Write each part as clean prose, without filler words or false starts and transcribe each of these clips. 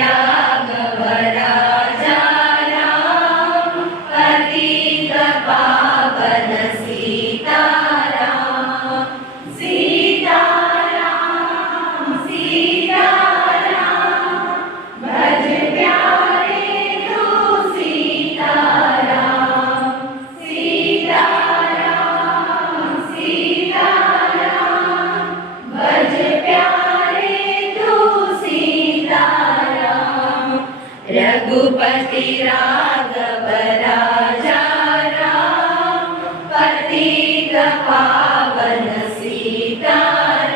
राघव राजा राम पतित पावन सीताराम सीताराम सीताराम भज प्यारे तू सीताराम सीताराम सीताराम भज प्यारे तू सीताराम रघुपति राघव राजा राम पतित पावन सीताराम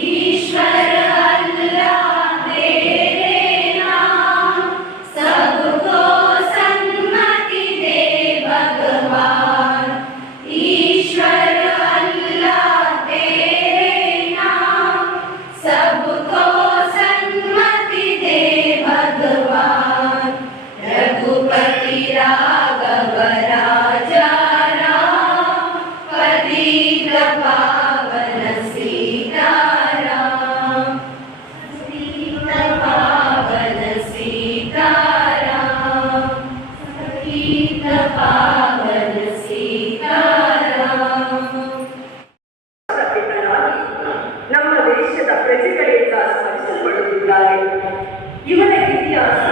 ईश्वर अल्लाह तेरे नाम सबको सन्मति दे भगवान ईश्वर अल्लाह तेरे नाम सबको सन्मति दे भगवान रघुपति राघव राजा राम पतित पावन सीताराम पतित पावन सीताराम पतित पावन सीताराम ನಮ್ಮ ದೇಶದ ಪ್ರಜೆಗಳಿಂದ ಸ್ಮರಿಸಲ್ಪಡುತ್ತಿದ್ದಾರೆ. ಇವರ ಇತಿಹಾಸ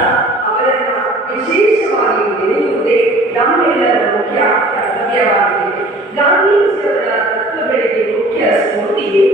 ಅವರನ್ನ ವಿಶೇಷವಾಗಿ ನೆನೆಯುವುದೇ ನಮ್ಮೆಲ್ಲರ ಮುಖ್ಯ ಕರ್ತವ್ಯವಾಗಿದೆ. ಗಾಂಧೀಜಿಯವರ ತತ್ವಗಳಿಗೆ ಮುಖ್ಯ ಸ್ಫೂರ್ತಿಯೇ